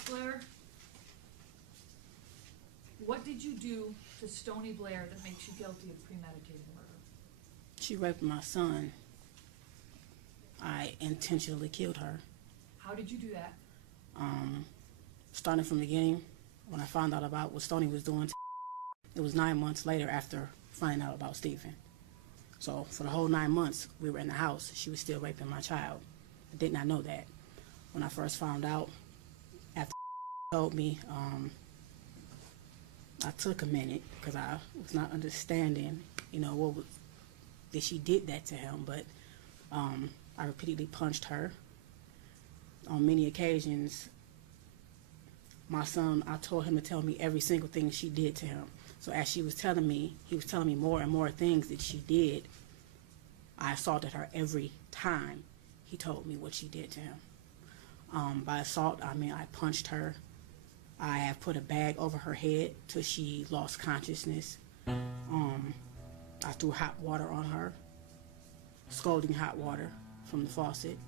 Miss Blair, what did you do to Stony Blair that makes you guilty of premeditated murder? She raped my son. I intentionally killed her. How did you do that? Starting from the beginning, when I found out about what Stony was doing, it was 9 months later after finding out about Stephen. So for the whole 9 months we were in the house, she was still raping my child. I did not know that. When I first found out, after told me, I took a minute because I was not understanding, what was, that she did that to him. But I repeatedly punched her. On many occasions, my son, I told him to tell me every single thing she did to him. So as she was telling me, he was telling me more and more things that she did. I assaulted her every time he told me what she did to him. By assault, I mean I punched her. I have put a bag over her head till she lost consciousness. I threw hot water on her, scalding hot water from the faucet.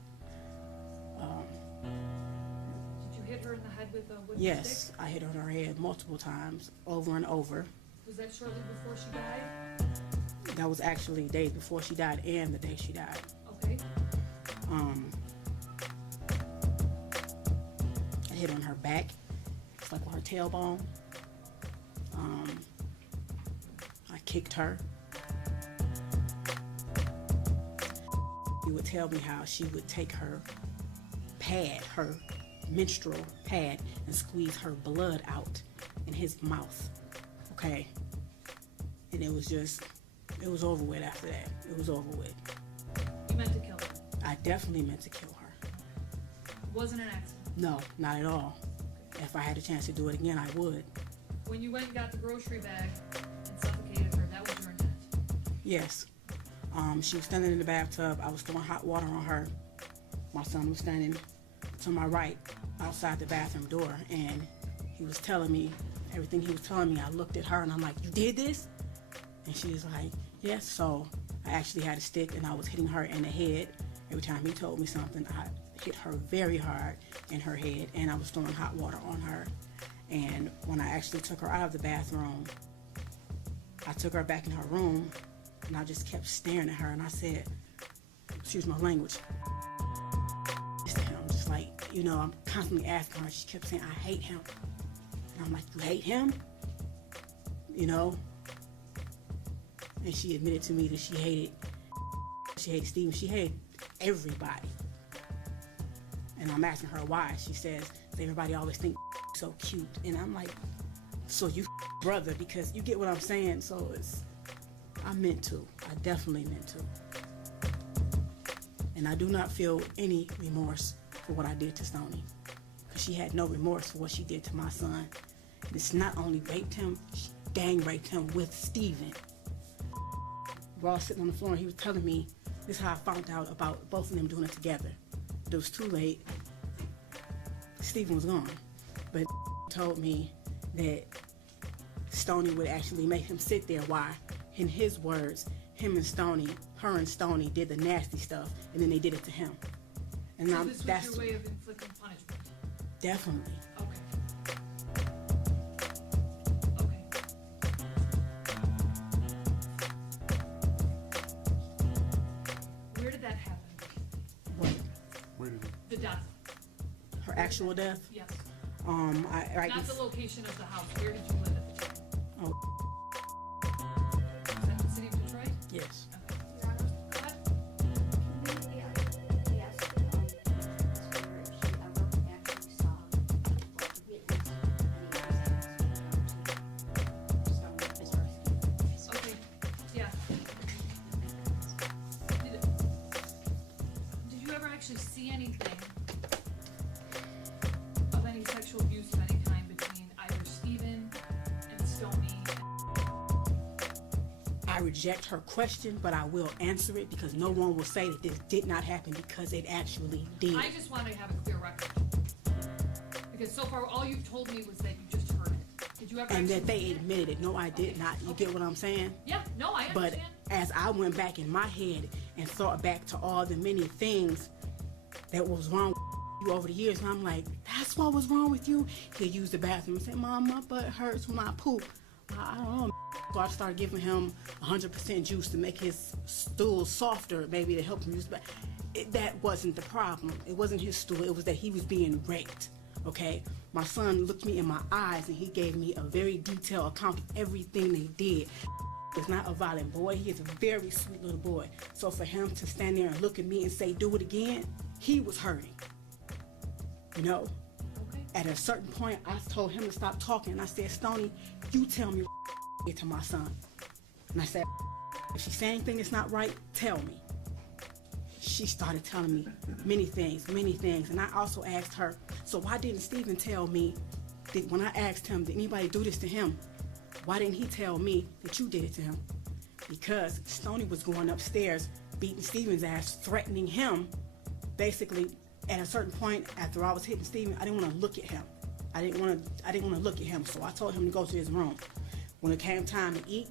Did you hit her in the head with a wooden stick? Yes, I hit her in her head multiple times, over and over. Was that shortly before she died? That was actually days before she died and the day she died. Okay. I hit her on her back. It's like with her tailbone. I kicked her. He would tell me how she would take her pad, her menstrual pad, and squeeze her blood out in his mouth. Okay? And it was over with after that. It was over with. You meant to kill her? I definitely meant to kill her. Wasn't an accident? No, not at all. If I had a chance to do it again, I would. When you went and got the grocery bag and suffocated her, that was your intent? Yes. She was standing in the bathtub. I was throwing hot water on her. My son was standing to my right outside the bathroom door, and he was telling me everything he was telling me. I looked at her and I'm like, "You did this?" And she was like, "Yes." So I actually had a stick and I was hitting her in the head. Every time he told me something, I hit her very hard in her head, and I was throwing hot water on her. And when I actually took her out of the bathroom, I took her back in her room, and I just kept staring at her, and I said, excuse my language, I'm just like, I'm constantly asking her. She kept saying, "I hate him." And I'm like, "You hate him?" And she admitted to me that she hated Stephen. She hated everybody. And I'm asking her why. She says, everybody always think so cute. And I'm like, so you brother, because you get what I'm saying. So I meant to. I definitely meant to. And I do not feel any remorse for what I did to Stony. Because she had no remorse for what she did to my son. And it's not only raped him, she gang raped him with Stephen. We're all sitting on the floor and he was telling me, this is how I found out about both of them doing it together. But it was too late. Stephen was gone. But told me that Stony would actually make him sit there while, in his words, her and Stony did the nasty stuff, and then they did it to him. And so this was your way of inflicting punishment? Definitely. Okay. Where did that happen? What? The death. Her actual death? Yes. Not the location of the house. Where did you live at the time? Oh. Was that the city of Detroit? Yes. Okay. Go ahead. Okay. Yeah. Did you ever actually see anything of any sexual abuse of any kind between either Stephen and Stony? I reject her question, but I will answer it because no one will say that this did not happen because it actually did. I just want to have a clear record. Because so far all you've told me was that you just heard it. Did you ever And actually that they see it? admitted it. No, I did not. You get what I'm saying? Yeah, no, I But understand. as I went back in my head and thought back to all the many things that was wrong with you over the years, and I'm like, that's that's what was wrong with you. He'd use the bathroom and say, Mom, my butt hurts when I poop. I don't know. So I started giving him 100% juice to make his stool softer, maybe to help him use it. That wasn't the problem. It wasn't his stool. It was that he was being raped. Okay? My son looked me in my eyes and he gave me a very detailed account of everything they did. He's not a violent boy. He is a very sweet little boy. So for him to stand there and look at me and say, do it again, he was hurting. You know? Okay. At a certain point, I told him to stop talking. And I said, Stoney, you tell me what to my son. And I said, if she's saying anything that's not right, tell me. She started telling me many things. And I also asked her, so why didn't Stephen tell me that when I asked him, did anybody do this to him? Why didn't he tell me that you did it to him? Because Stoney was going upstairs, beating Stephen's ass, threatening him. Basically, at a certain point, after I was hitting Stephen, I didn't want to look at him. I didn't want to look at him, so I told him to go to his room. When it came time to eat,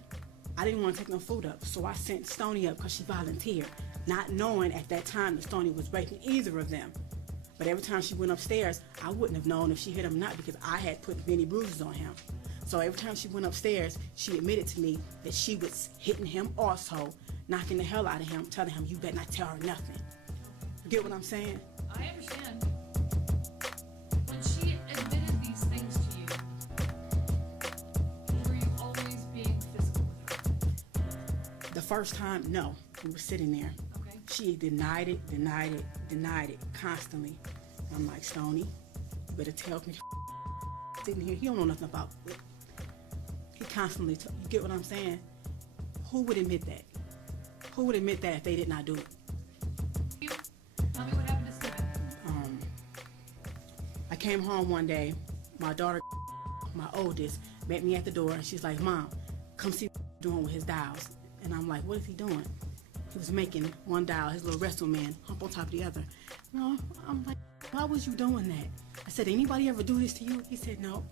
I didn't want to take no food up, so I sent Stoney up because she volunteered, not knowing at that time that Stoney was raping either of them. But every time she went upstairs, I wouldn't have known if she hit him or not because I had put many bruises on him. So every time she went upstairs, she admitted to me that she was hitting him also, knocking the hell out of him, telling him, you better not tell her nothing. You get what I'm saying? I understand. When she admitted these things to you, were you always being physical with her? The first time, no. We were sitting there. Okay. She denied it constantly. I'm like, Stoney, you better tell me. Sitting here, he don't know nothing about it. He constantly, you get what I'm saying? Who would admit that? Who would admit that if they did not do it? You tell me what happened to Stephen. I came home one day, my daughter, my oldest, met me at the door and she's like, Mom, come see what he's doing with his dials. And I'm like, what is he doing? He was making one dial, his little wrestle man, hump on top of the other. No, I'm like, why was you doing that? I said, anybody ever do this to you? He said, no.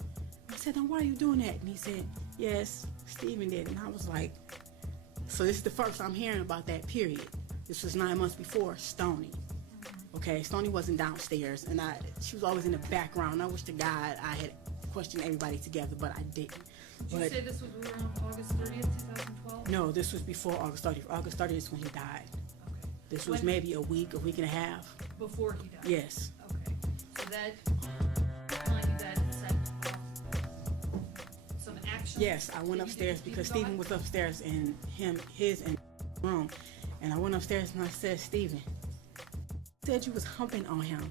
I said, then why are you doing that? And he said, yes, Stephen did. And I was like, so this is the first I'm hearing about that, period. This was 9 months before Stoney. Okay, Stoney wasn't downstairs, and she was always in the background. I wish to God I had questioned everybody together, but I didn't. Did you say this was around August 30th, 2012? No, this was before August 30th. August 30th is when he died. Okay. This was maybe a week and a half. Before he died? Yes. Okay. So that set off some action? Yes, I went upstairs because Stephen was upstairs in his room. And I went upstairs and I said, Stephen, you said you was humping on him.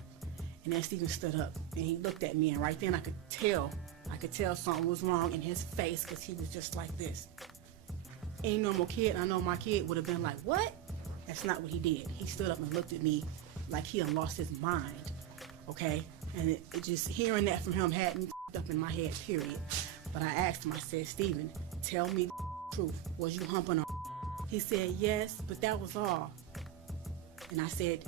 And then Stephen stood up and he looked at me, and right then I could tell something was wrong in his face because he was just like this. Any normal kid, I know my kid would have been like, what? That's not what he did. He stood up and looked at me like he had lost his mind, okay? And it just, hearing that from him had me up in my head, period. But I asked him, I said, Stephen, tell me the truth. Was you humping on? He said, yes, but that was all. And I said,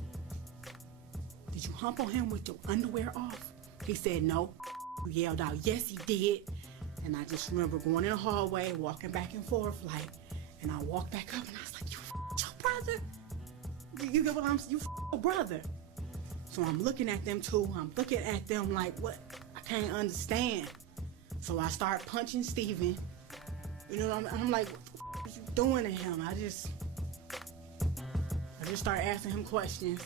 did you hump on him with your underwear off? He said, no. He yelled out, yes, he did. And I just remember going in the hallway, walking back and forth, like, and I walked back up and I was like, you your brother? You get what I'm saying? You your brother. So I'm looking at them too. I'm looking at them like, what? I can't understand. So I start punching Stephen. You know, I'm like, what are you doing to him? I just start asking him questions.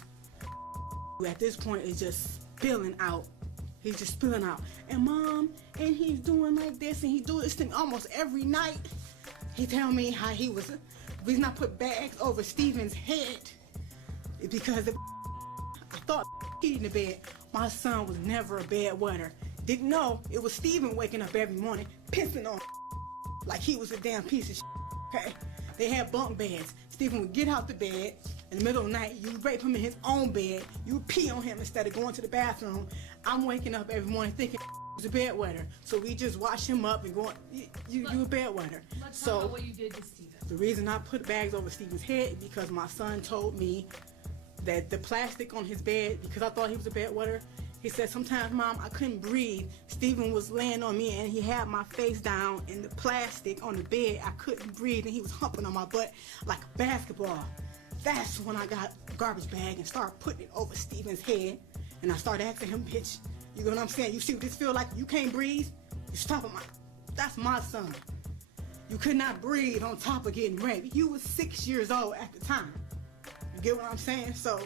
At this point, it's just spilling out. He's just spilling out. And Mom, and he's doing like this, and he do this thing almost every night. He tell me how he was, the reason I put bags over Stephen's head is because I thought he in the bed. My son was never a bed wetter. Didn't know it was Stephen waking up every morning, pissing on like he was a damn piece of shit. Okay? They had bunk beds. Stephen would get out the bed in the middle of the night. You rape him in his own bed. You pee on him instead of going to the bathroom. I'm waking up every morning thinking was a bedwetter. So we just wash him up and going, you a bedwetter. Let's talk about what you did to Stephen. The reason I put bags over Stephen's head is because my son told me that the plastic on his bed, because I thought he was a bedwetter, he said, sometimes, Mom, I couldn't breathe. Stephen was laying on me and he had my face down in the plastic on the bed. I couldn't breathe and he was humping on my butt like a basketball. That's when I got a garbage bag and started putting it over Stephen's head. And I started asking him, bitch, You know what I'm saying? You see what this feel like? You can't breathe? You stop him. That's my son. You could not breathe on top of getting raped. You was 6 years old at the time. You get what I'm saying? So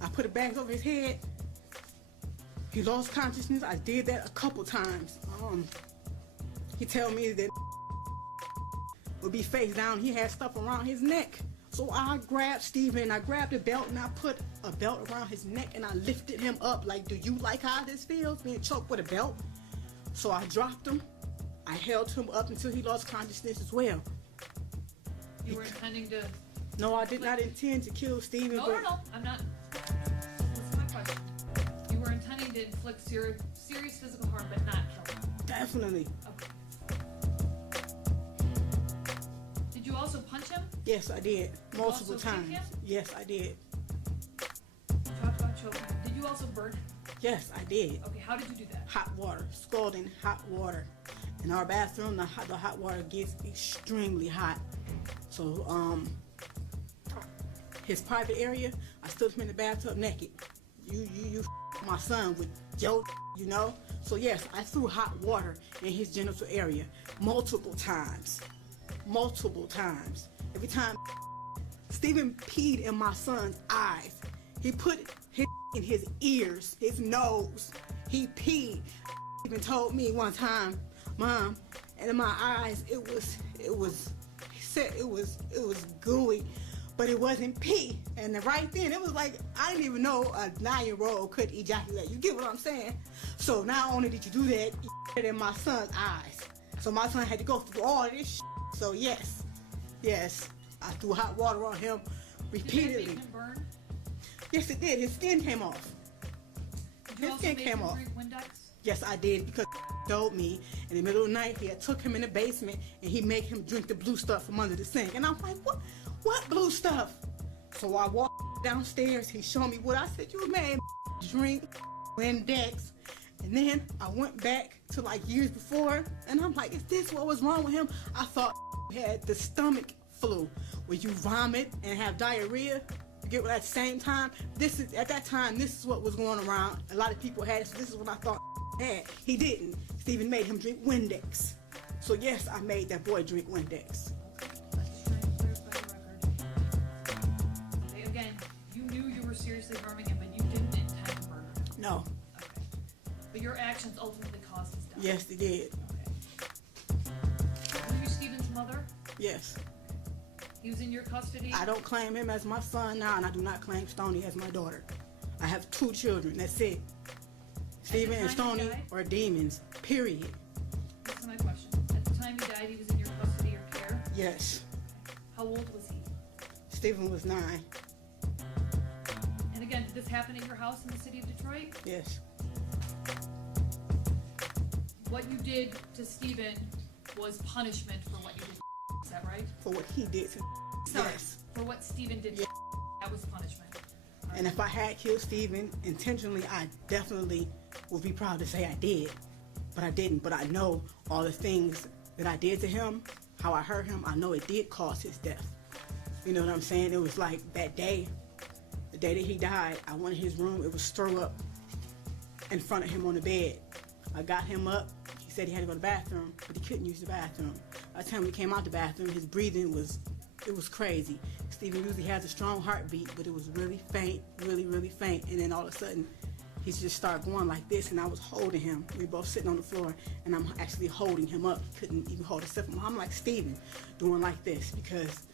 I put the bags over his head. He lost consciousness. I did that a couple times. He tell me that would be face down. He had stuff around his neck. So I grabbed Steven, I grabbed a belt, and I put a belt around his neck, and I lifted him up like, do you like how this feels, being choked with a belt? So I dropped him. I held him up until he lost consciousness as well. You were intending to... No, I did not intend to kill Steven. No, I'm not... Listen to my question. You were intending to inflict serious physical harm, but not kill him. Definitely. Okay. Did you also punch him? Yes, I did. Multiple also kick times. him? Yes, I did. You talked about choking. Did you also burn him? Yes, I did. Okay, how did you do that? Hot water, scalding hot water. In our bathroom, the hot water gets extremely hot. So, his private area, I stood him in the bathtub naked. You my son with your, you know? So yes, I threw hot water in his genital area multiple times. Multiple times. Every time Steven peed in my son's eyes. He put his in his ears, his nose. He peed. Even told me one time, Mom, and in my eyes he said it was gooey, but it wasn't pee. And then right then it was like, I didn't even know a 9-year-old could ejaculate. You get what I'm saying? So not only did you do that, you did it in my son's eyes. So my son had to go through all of this shit. So yes, I threw hot water on him repeatedly. Did that make him burn? Yes, it did. His skin came off. Did you His also skin make came him off. drink Windex? Yes, I did, because told me in the middle of the night he had took him in the basement and he made him drink the blue stuff from under the sink. And I'm like, what blue stuff? So I walked downstairs. He showed me what I said. You made drink Windex. And then I went back to like years before, and I'm like, is this what was wrong with him? I thought he had the stomach flu, where you vomit and have diarrhea. You get what? At the same time, at that time, this is what was going around. A lot of people had it, so this is what I thought he had. He didn't. Steven made him drink Windex. So yes, I made that boy drink Windex. Let's try and clarify the record. Okay, again, you knew you were seriously harming him, but you didn't intend to murder him. No. Okay. But your actions ultimately caused his death. Yes, they did. Okay. Were you Steven's mother? Yes. He was in your custody? I don't claim him as my son now, and I do not claim Stoney as my daughter. I have 2 children. That's it. Steven and time he Stoney died? are demons. Period. That's my question. At the time he died, he was in your custody or care? Yes. How old was he? Steven was 9. And again, did this happen at your house in the city of Detroit? Yes. What you did to Steven was punishment for what you did. Is that right? For what he did to Sorry. Yes. For what Steven did to that was punishment. All And right. if I had killed Steven intentionally, I definitely would be proud to say I did. But I didn't. But I know all the things that I did to him, how I hurt him, I know it did cause his death. You know what I'm saying? It was like that day, the day that he died, I went in his room, it was throw up in front of him on the bed. I got him up. He said he had to go to the bathroom, but he couldn't use the bathroom. By the time we came out the bathroom, his breathing was crazy. Steven usually has a strong heartbeat, but it was really faint, really faint. And then all of a sudden, he just started going like this, and I was holding him. We were both sitting on the floor, and I'm actually holding him up. He couldn't even hold himself. I'm like Steven, doing like this, because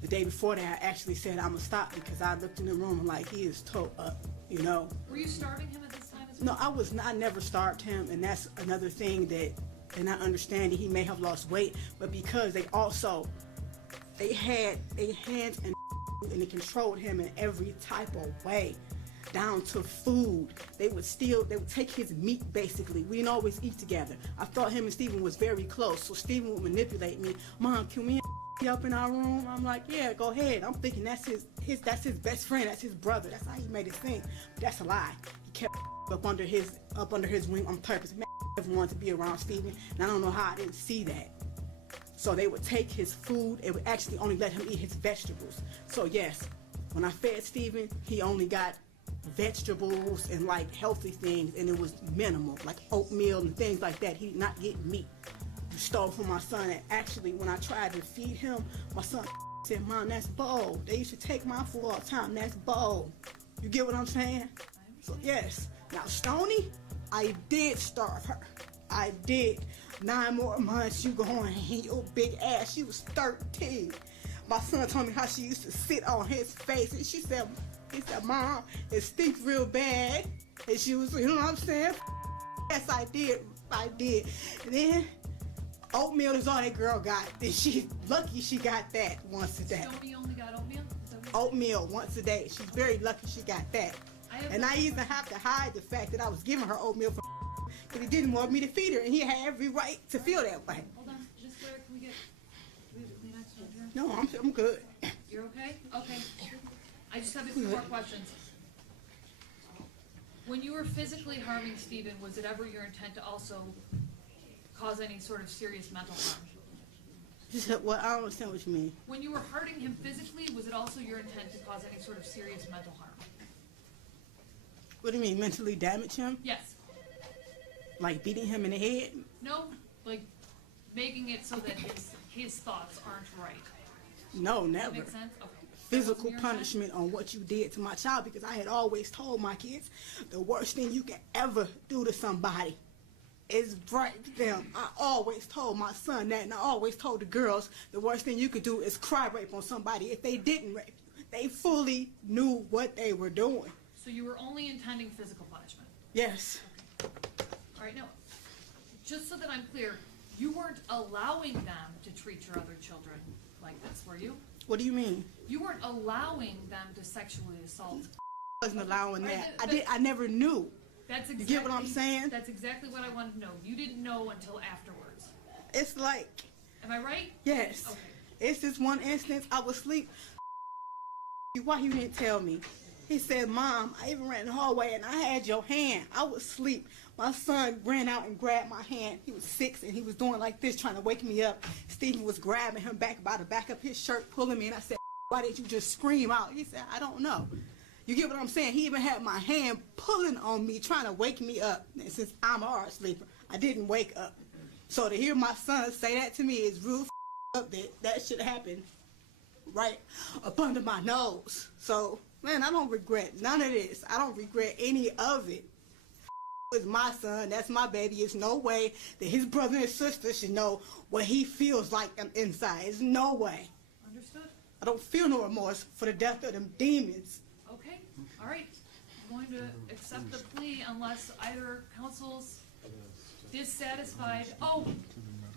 the day before that, I actually said I'm gonna stop, because I looked in the room and like, he is toe up, you know. Were you starving him at this time as well? No, I never starved him, and that's another thing that they're not understanding. He may have lost weight, but because they had their hands and they controlled him in every type of way, down to food. They would take his meat basically. We didn't always eat together. I thought him and Steven was very close, so Steven would manipulate me. Mom, can we up in our room? I'm like, yeah, go ahead. I'm thinking that's his best friend, that's his brother. That's how he made it think. But that's a lie. He kept up under his wing on purpose. Man, I never wanted to be around Steven, and I don't know how I didn't see that. So they would take his food. It would actually only let him eat his vegetables. So yes, when I fed Steven, he only got vegetables and like healthy things, and it was minimal, like oatmeal and things like that. He did not get meat. You stole from my son, and actually when I tried to feed him, my son said, "Mom, that's bold. They used to take my food all the time. That's bold." You get what I'm saying? So yes. Now Stony, I did starve her. I did. 9 more months you going, your big ass. She was 13. My son told me how she used to sit on his face, and he said, "Mom, it stinks real bad." And she was, you know what I'm saying? Yes, I did. And then oatmeal is all that girl got. And she's lucky she got that once a day. Stony only got oatmeal? Is that what Oatmeal once a day. She's very lucky she got that. And I even have to hide the fact that I was giving her oatmeal for because he didn't want me to feed her, and he had every right to feel that way. Hold on, just where can we get Kleenex over here? No, I'm good. You're okay? Okay. I just have a few more questions. When you were physically harming Stephen, was it ever your intent to also cause any sort of serious mental harm? Well, I don't understand what you mean. When you were hurting him physically, was it also your intent to cause any sort of serious mental harm? What do you mean, mentally damage him? Yes. Like beating him in the head? No, like making it so that his thoughts aren't right. No, Does that never. make sense? Okay. Physical punishment on what you did to my child, because I had always told my kids the worst thing you can ever do to somebody is rape them. I always told my son that, and I always told the girls the worst thing you could do is cry rape on somebody if they didn't rape you. They fully knew what they were doing. So you were only intending physical punishment? Yes. All right, now, just so that I'm clear, you weren't allowing them to treat your other children like this, were you? What do you mean? You weren't allowing them to sexually assault. I wasn't allowing that. Right, I never knew. That's exactly, You get what I'm saying? That's exactly what I wanted to know. You didn't know until afterwards. It's like, Am I right? yes. Okay. It's this one instance, I was asleep. Why you didn't tell me? He said, "Mom, I even ran in the hallway and I had your hand." I was asleep. My son ran out and grabbed my hand. He was 6 and he was doing like this, trying to wake me up. Stephen was grabbing him back by the back of his shirt, pulling me, and I said, "Why did you just scream out?" He said, "I don't know." You get what I'm saying? He even had my hand pulling on me, trying to wake me up. And since I'm a hard sleeper, I didn't wake up. So to hear my son say that to me is real up that should happen right up under my nose. So, man, I don't regret none of this. I don't regret any of it. It's my son. That's my baby. There's no way that his brother and sister should know what he feels like inside. There's no way. Understood? I don't feel no remorse for the death of them demons. Okay. All right. I'm going to accept the plea unless either counsel's dissatisfied. Oh,